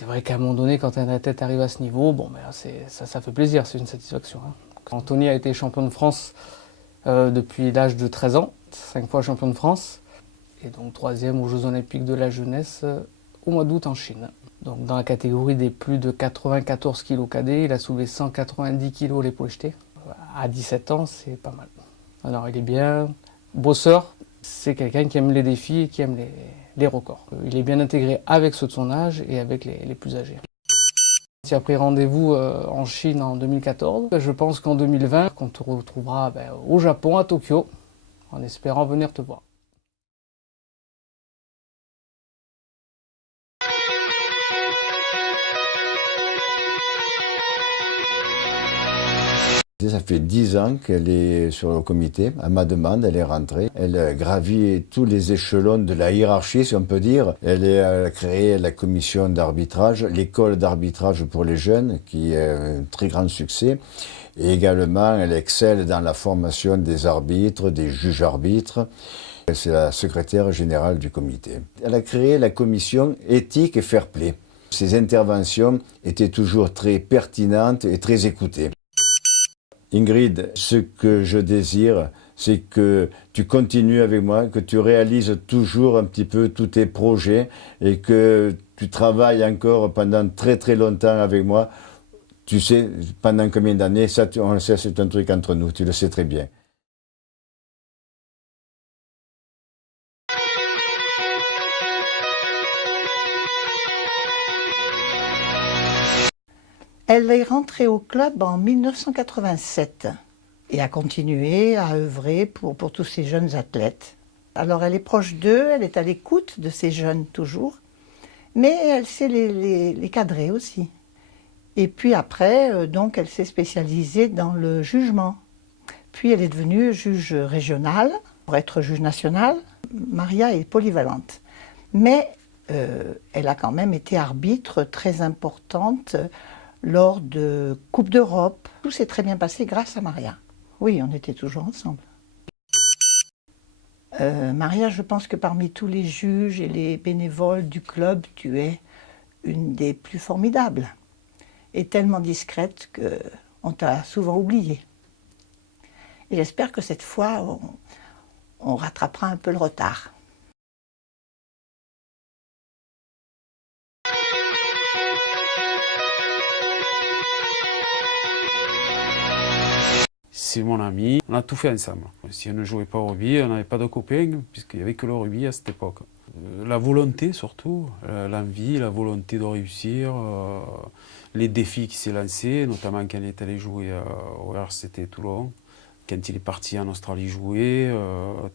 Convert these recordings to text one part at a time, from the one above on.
C'est vrai qu'à un moment donné, quand la tête arrive à ce niveau, bon, ben, ça fait plaisir, c'est une satisfaction. Hein. Anthony a été champion de France depuis l'âge de 13 ans, 5 fois champion de France, et donc 3e aux Jeux Olympiques de la jeunesse au mois d'août en Chine. Donc dans la catégorie des plus de 94 kg cadets, il a soulevé 190 kg l'épaule jetée. À 17 ans, c'est pas mal. Alors il est bien bosseur, c'est quelqu'un qui aime les défis et qui aime les records. Il est bien intégré avec ceux de son âge et avec les plus âgés. Il a pris rendez-vous en Chine en 2014. Je pense qu'en 2020, on te retrouvera au Japon, à Tokyo, en espérant venir te voir. Ça fait 10 ans qu'elle est sur le comité. À ma demande, elle est rentrée. Elle gravit tous les échelons de la hiérarchie, si on peut dire. Elle a créé la commission d'arbitrage, l'école d'arbitrage pour les jeunes, qui est un très grand succès. Et également, elle excelle dans la formation des arbitres, des juges arbitres. C'est la secrétaire générale du comité. Elle a créé la commission éthique et fair play. Ses interventions étaient toujours très pertinentes et très écoutées. Ingrid, ce que je désire, c'est que tu continues avec moi, que tu réalises toujours un petit peu tous tes projets et que tu travailles encore pendant très très longtemps avec moi. Tu sais, pendant combien d'années, ça on le sait, c'est un truc entre nous, tu le sais très bien. Elle est rentrée au club en 1987 et a continué à œuvrer pour tous ces jeunes athlètes. Alors elle est proche d'eux, elle est à l'écoute de ces jeunes toujours, mais elle sait les cadrer aussi. Et puis après, donc elle s'est spécialisée dans le jugement. Puis elle est devenue juge régionale. Pour être juge national, Maria est polyvalente. Mais elle a quand même été arbitre très importante lors de Coupe d'Europe. Tout s'est très bien passé grâce à Maria. Oui, on était toujours ensemble. Maria, je pense que parmi tous les juges et les bénévoles du club, tu es une des plus formidables. Et tellement discrète qu'on t'a souvent oubliée. Et j'espère que cette fois, on rattrapera un peu le retard. C'est mon ami, on a tout fait ensemble. Si on ne jouait pas au rugby, on n'avait pas de copains, puisqu'il n'y avait que le rugby à cette époque. La volonté surtout, l'envie, la volonté de réussir, les défis qu'il s'est lancés, notamment quand il est allé jouer au RCT Toulon, quand il est parti en Australie jouer,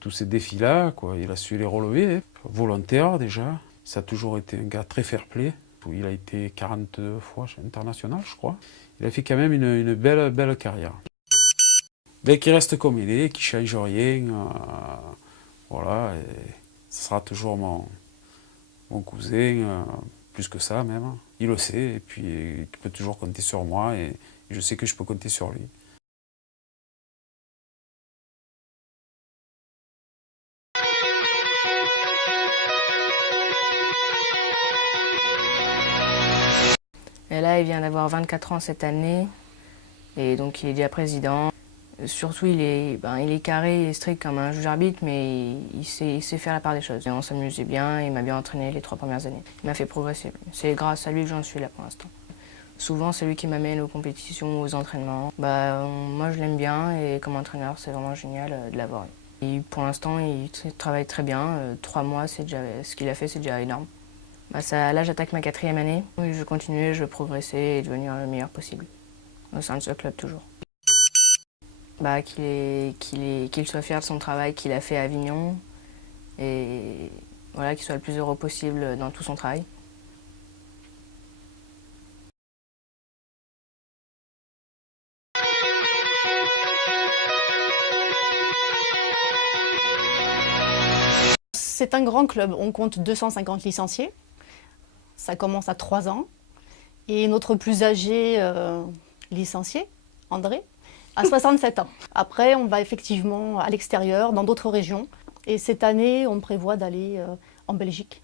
tous ces défis-là, il a su les relever. Volontaire déjà, ça a toujours été un gars très fair-play. Il a été 42 fois international, je crois. Il a fait quand même une belle carrière. Mais qui reste comme il est, qui ne change rien, voilà, et ce sera toujours mon cousin, plus que ça même, il le sait, et puis il peut toujours compter sur moi, et je sais que je peux compter sur lui. Et là, il vient d'avoir 24 ans cette année, et donc il est déjà président. Surtout, il est carré et strict comme un juge arbitre, mais il sait faire la part des choses. Et on s'amusait bien, il m'a bien entraîné les 3 premières années. Il m'a fait progresser. C'est grâce à lui que j'en suis là pour l'instant. Souvent, c'est lui qui m'amène aux compétitions, aux entraînements. Moi, je l'aime bien et comme entraîneur, c'est vraiment génial de l'avoir. Et pour l'instant, il travaille très bien. 3 mois, ce qu'il a fait, c'est déjà énorme. Là, j'attaque ma 4e année. Je veux continuer, je veux progresser et devenir le meilleur possible. Au sein de ce club, toujours. Qu'il soit fier de son travail qu'il a fait à Avignon et voilà, qu'il soit le plus heureux possible dans tout son travail. C'est un grand club, on compte 250 licenciés, ça commence à 3 ans. Et notre plus âgé licencié, André, à 67 ans. Après, on va effectivement à l'extérieur, dans d'autres régions. Et cette année, on prévoit d'aller en Belgique.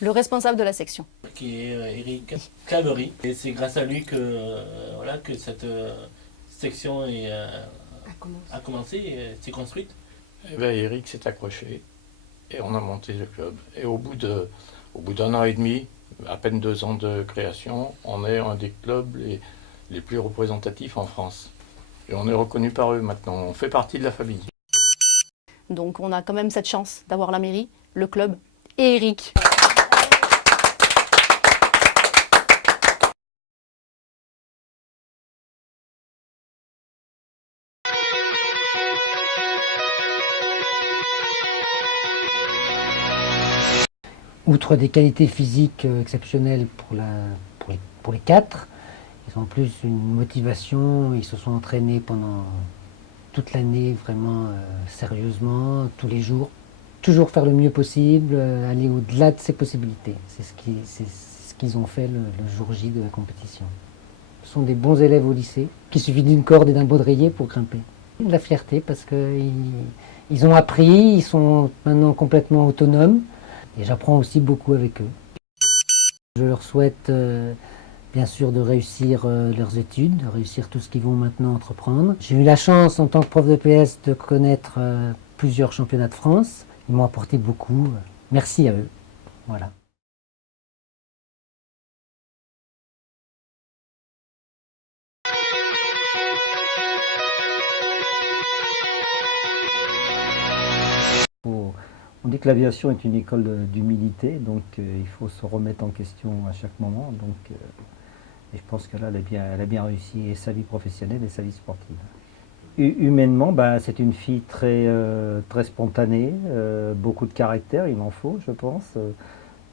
Le responsable de la section. Qui est Eric Claverie. Et c'est grâce à lui que, voilà, que cette section a commencé et s'est construite. Eh bien, Eric s'est accroché et on a monté le club. Et au bout d'un an et demi, à peine 2 ans de création, on est un des clubs les plus représentatifs en France. Et on est reconnu par eux maintenant, on fait partie de la famille. Donc on a quand même cette chance d'avoir la mairie, le club et Eric. Outre des qualités physiques exceptionnelles pour les 4, ils ont en plus une motivation, ils se sont entraînés pendant toute l'année vraiment sérieusement, tous les jours. Toujours faire le mieux possible, aller au-delà de ses possibilités. C'est ce qu'ils ont fait le jour J de la compétition. Ce sont des bons élèves au lycée, qu'il suffit d'une corde et d'un baudrier pour grimper. De la fierté parce qu'ils ont appris, ils sont maintenant complètement autonomes. Et j'apprends aussi beaucoup avec eux. Je leur souhaite bien sûr de réussir leurs études, de réussir tout ce qu'ils vont maintenant entreprendre. J'ai eu la chance en tant que prof de PS de connaître plusieurs championnats de France. Ils m'ont apporté beaucoup. Merci à eux. Voilà. On dit que l'aviation est une école d'humilité, donc il faut se remettre en question à chaque moment. Donc, et je pense qu'elle a bien réussi et sa vie professionnelle et sa vie sportive. Humainement, c'est une fille très spontanée, beaucoup de caractère, il en faut, je pense.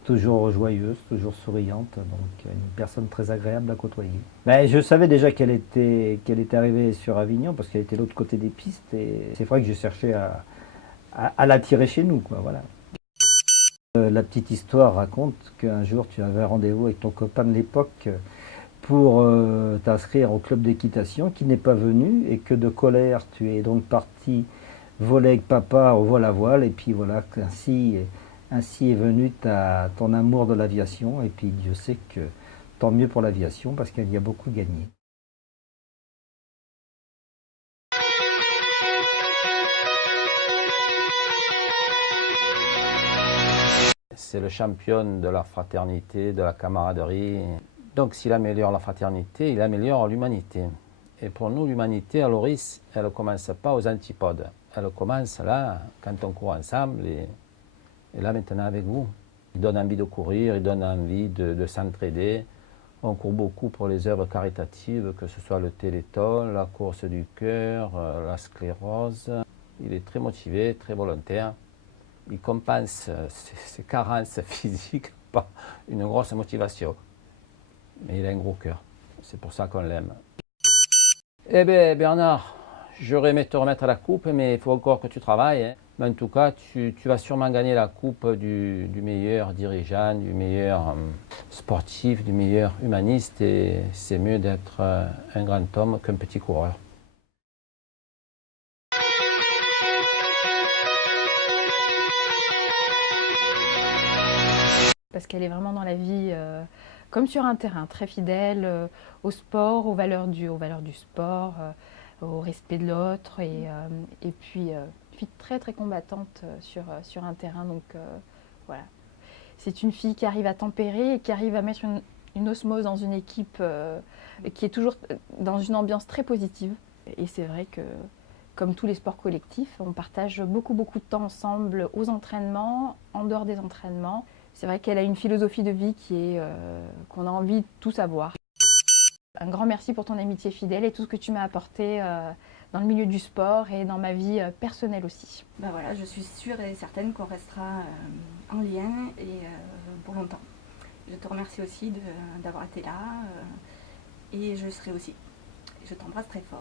Toujours joyeuse, toujours souriante, donc une personne très agréable à côtoyer. Je savais déjà qu'elle était arrivée sur Avignon parce qu'elle était de l'autre côté des pistes et c'est vrai que je cherchais à l'attirer chez nous, quoi, voilà. La petite histoire raconte qu'un jour tu avais un rendez-vous avec ton copain de l'époque pour t'inscrire au club d'équitation qui n'est pas venu et que de colère tu es donc parti voler avec papa au vol à voile et puis voilà, ainsi est venu ton amour de l'aviation et puis Dieu sait que tant mieux pour l'aviation parce qu'elle y a beaucoup gagné. C'est le champion de la fraternité, de la camaraderie. Donc s'il améliore la fraternité, il améliore l'humanité. Et pour nous, l'humanité à Loris, elle ne commence pas aux antipodes. Elle commence là, quand on court ensemble, et là maintenant avec vous. Il donne envie de courir, il donne envie de s'entraider. On court beaucoup pour les œuvres caritatives, que ce soit le Téléthon, la course du cœur, la sclérose. Il est très motivé, très volontaire. Il compense ses carences physiques par une grosse motivation. Mais il a un gros cœur. C'est pour ça qu'on l'aime. Eh bien, Bernard, j'aurais aimé te remettre la coupe, mais il faut encore que tu travailles. Hein. Mais en tout cas, tu vas sûrement gagner la coupe du meilleur dirigeant, du meilleur sportif, du meilleur humaniste. Et c'est mieux d'être un grand homme qu'un petit coureur. Parce qu'elle est vraiment dans la vie comme sur un terrain, très fidèle au sport, aux valeurs du sport, au respect de l'autre et puis une fille très très combattante sur un terrain. Donc voilà, c'est une fille qui arrive à tempérer et qui arrive à mettre une osmose dans une équipe qui est toujours dans une ambiance très positive. Et c'est vrai que comme tous les sports collectifs, on partage beaucoup de temps ensemble aux entraînements, en dehors des entraînements. C'est vrai qu'elle a une philosophie de vie qu'on a envie de tout savoir. Un grand merci pour ton amitié fidèle et tout ce que tu m'as apporté dans le milieu du sport et dans ma vie personnelle aussi. Voilà, je suis sûre et certaine qu'on restera en lien et pour longtemps. Je te remercie aussi d'avoir été là et je serai aussi. Je t'embrasse très fort.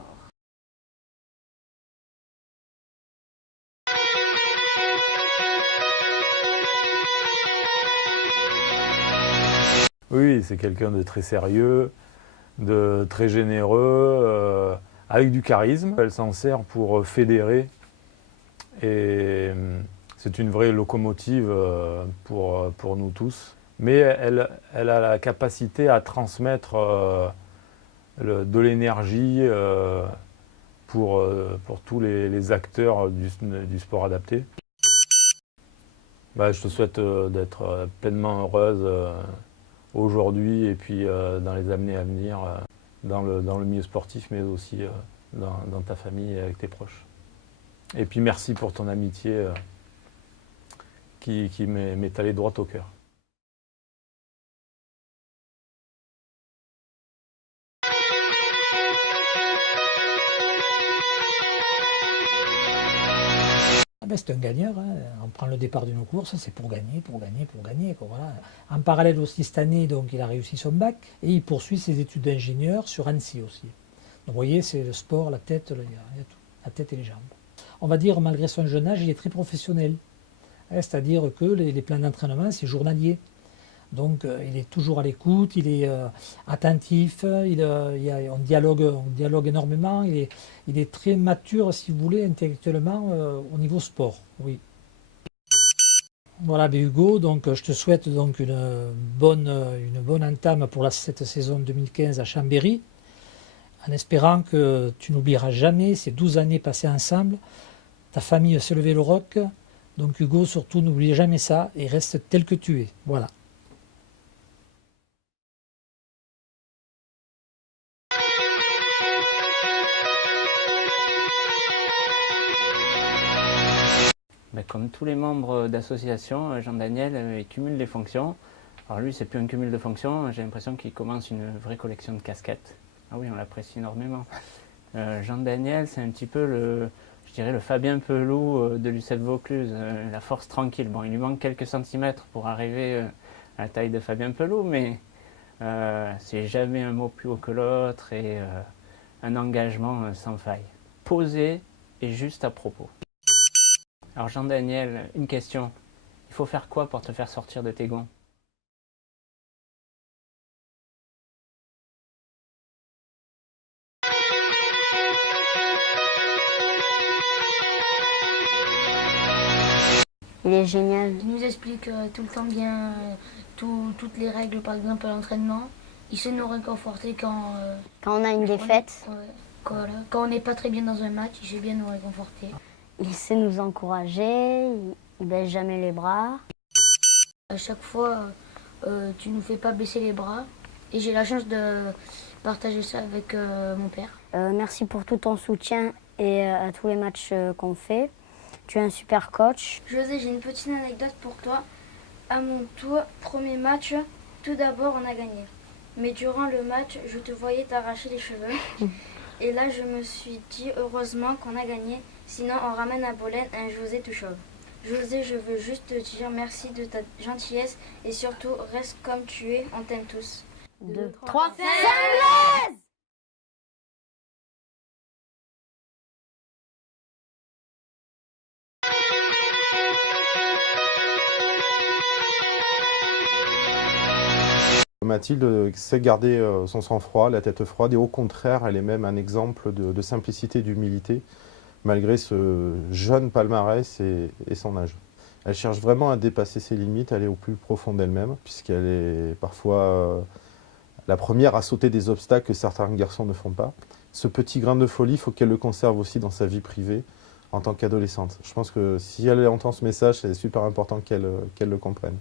Oui, c'est quelqu'un de très sérieux, de très généreux, avec du charisme. Elle s'en sert pour fédérer et C'est une vraie locomotive pour nous tous. Mais elle a la capacité à transmettre de l'énergie pour tous les acteurs du sport adapté. Je te souhaite d'être pleinement heureuse aujourd'hui et puis dans les années à venir, dans le milieu sportif, mais aussi dans ta famille et avec tes proches. Et puis merci pour ton amitié qui m'est allée droit au cœur. C'est un gagneur, hein. On prend le départ d'une course, c'est pour gagner, pour gagner, pour gagner, quoi, voilà. En parallèle aussi cette année, donc, il a réussi son bac et il poursuit ses études d'ingénieur sur Annecy aussi. Donc vous voyez, c'est le sport, la tête, il y a tout, la tête et les jambes. On va dire, malgré son jeune âge, il est très professionnel. C'est-à-dire que les plans d'entraînement, c'est journalier. Donc il est toujours à l'écoute, il est attentif, on dialogue énormément, il est très mature, si vous voulez, intellectuellement au niveau sport. Oui. Voilà, Hugo, donc, je te souhaite donc une bonne entame pour cette saison 2015 à Chambéry, en espérant que tu n'oublieras jamais ces 12 années passées ensemble. Ta famille s'est levée le roc, donc Hugo, surtout, n'oublie jamais ça et reste tel que tu es. Voilà. Comme tous les membres d'association, Jean-Daniel il cumule les fonctions. Alors lui, c'est plus un cumul de fonctions, j'ai l'impression qu'il commence une vraie collection de casquettes. Ah oui, on l'apprécie énormément. Jean-Daniel, c'est un petit peu je dirais le Fabien Pelou de l'UCEF Vaucluse, la force tranquille. Bon, il lui manque quelques centimètres pour arriver à la taille de Fabien Pelou, mais c'est jamais un mot plus haut que l'autre et un engagement sans faille. Posé et juste à propos. Alors Jean-Daniel, une question. Il faut faire quoi pour te faire sortir de tes gonds? Il est génial. Il nous explique tout le temps bien toutes les règles, par exemple à l'entraînement. Il sait nous réconforter quand on a une défaite. Quand on n'est pas très bien dans un match, il sait bien nous réconforter. Il sait nous encourager, il baisse jamais les bras. À chaque fois, tu nous fais pas baisser les bras. Et j'ai la chance de partager ça avec mon père. Merci pour tout ton soutien et à tous les matchs qu'on fait. Tu es un super coach. José, j'ai une petite anecdote pour toi. À mon tour, premier match, tout d'abord on a gagné. Mais durant le match, je te voyais t'arracher les cheveux. Et là, je me suis dit, heureusement qu'on a gagné. Sinon, on ramène à Bolène un José tout chauve. José, je veux juste te dire merci de ta gentillesse et surtout, reste comme tu es, on t'aime tous. 2, 3, 5, Mathilde sait garder son sang-froid, la tête froide, et au contraire, elle est même un exemple de simplicité, d'humilité, malgré ce jeune palmarès et son âge. Elle cherche vraiment à dépasser ses limites, aller au plus profond d'elle-même, puisqu'elle est parfois la première à sauter des obstacles que certains garçons ne font pas. Ce petit grain de folie, il faut qu'elle le conserve aussi dans sa vie privée, en tant qu'adolescente. Je pense que si elle entend ce message, c'est super important qu'elle le comprenne.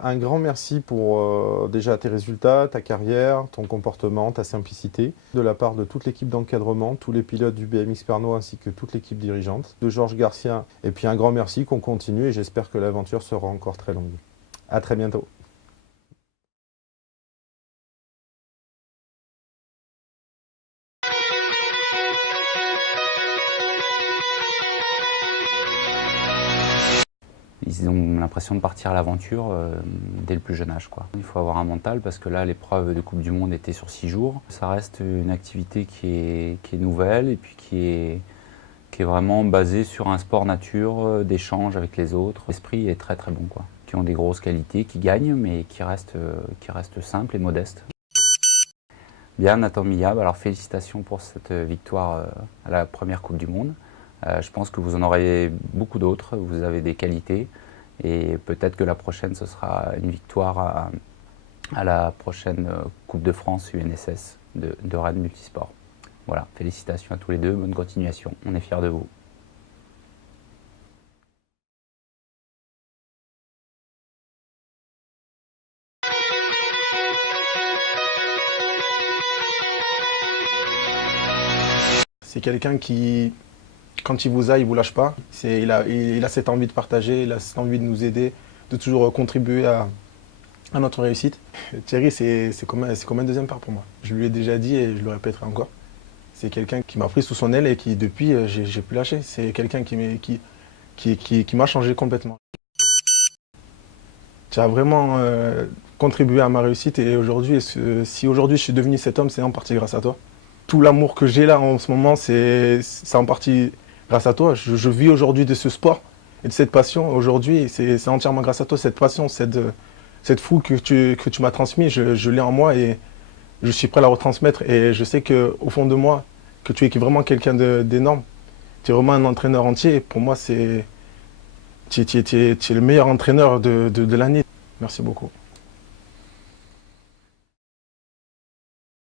Un grand merci pour déjà tes résultats, ta carrière, ton comportement, ta simplicité, de la part de toute l'équipe d'encadrement, tous les pilotes du BMX Pernod ainsi que toute l'équipe dirigeante, de Georges Garcia, et puis un grand merci qu'on continue et j'espère que l'aventure sera encore très longue. À très bientôt. Ils ont l'impression de partir à l'aventure dès le plus jeune âge, quoi. Il faut avoir un mental parce que là, l'épreuve de Coupe du Monde était sur 6 jours. Ça reste une activité qui est nouvelle et puis qui est vraiment basée sur un sport nature, d'échange avec les autres. L'esprit est très très bon, quoi. Qui ont des grosses qualités, qui gagnent, mais qui restent simples et modestes. Bien, Nathan Millab, alors félicitations pour cette victoire à la première Coupe du Monde. Je pense que vous en aurez beaucoup d'autres, vous avez des qualités et peut-être que la prochaine ce sera une victoire à la prochaine Coupe de France UNSS de Rennes Multisport. Voilà, félicitations à tous les deux, bonne continuation, on est fiers de vous. C'est quelqu'un qui, quand il vous a, il ne vous lâche pas. Il a cette envie de partager, il a cette envie de nous aider, de toujours contribuer à notre réussite. Thierry, c'est comme un deuxième père pour moi. Je lui ai déjà dit et je le répéterai encore. C'est quelqu'un qui m'a pris sous son aile et qui, depuis, j'ai pu lâcher. C'est quelqu'un qui m'a changé complètement. Tu as vraiment contribué à ma réussite et aujourd'hui, si aujourd'hui je suis devenu cet homme, c'est en partie grâce à toi. Tout l'amour que j'ai là en ce moment, c'est en partie grâce à toi. Je vis aujourd'hui de ce sport et de cette passion. Aujourd'hui, c'est entièrement grâce à toi, cette passion, cette fougue que tu m'as transmise, je l'ai en moi et je suis prêt à la retransmettre. Et je sais qu'au fond de moi, que tu es vraiment quelqu'un d'énorme. Tu es vraiment un entraîneur entier. Et pour moi, tu es le meilleur entraîneur de l'année. Merci beaucoup.